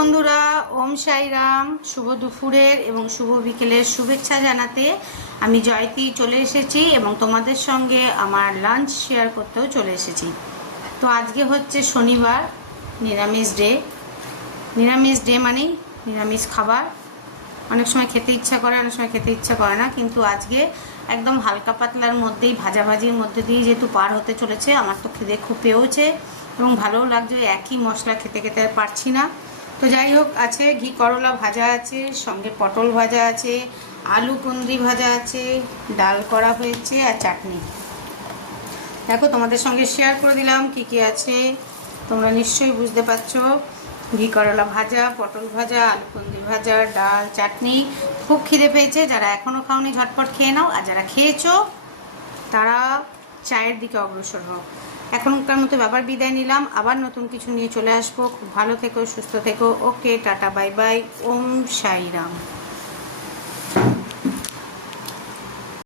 বন্ধুরা, ওম সাই রাম। শুভ দুপুরের এবং শুভ বিকেলের শুভেচ্ছা জানাতে আমি জয়তী চলে এসেছি এবং তোমাদের সঙ্গে আমার লাঞ্চ শেয়ার করতেও চলে এসেছি। তো আজকে হচ্ছে শনিবার, নিরামিষ ডে মানেই নিরামিষ খাবার। অনেক সময় খেতে ইচ্ছা করে, অনেক সময় খেতে ইচ্ছা করে না, কিন্তু আজকে একদম হালকা পাতলার মধ্যেই ভাজাভাজির মধ্যে দিয়ে যেহেতু পার হতে চলেছে, আমার তো খিদে খুব পেয়েছে এবং ভালোও লাগছে। একই মশলা খেতে খেতে আর পারছি না। তো যাই হোক, আছে ঘি করলা ভাজা আছে, সঙ্গে পটল ভাজা আছে, আলু কুঁদরি ভাজা আছে, ডাল করা হয়েছে আর চাটনি। দেখো, তোমাদের সঙ্গে শেয়ার করে দিলাম কি কি আছে, তোমরা নিশ্চয়ই বুঝতে পারছো। ঘি করলা ভাজা, পটল ভাজা, আলু কুঁদরি ভাজা, ডাল, চাটনি। খুব খিদে পেয়েছে। যারা এখনও খাওনি ঝটপট খেয়ে নাও, আর যারা খেয়েছো তারা চায়ের দিকে অগ্রসর হোক। এখনকার মতো আবার বিদায় নিলাম, আবার নতুন কিছু নিয়ে চলে আসবো। খুব ভালো থেকো, সুস্থ থেকো। ওকে, টাটা, বাই বাই। ওম সাই রাম।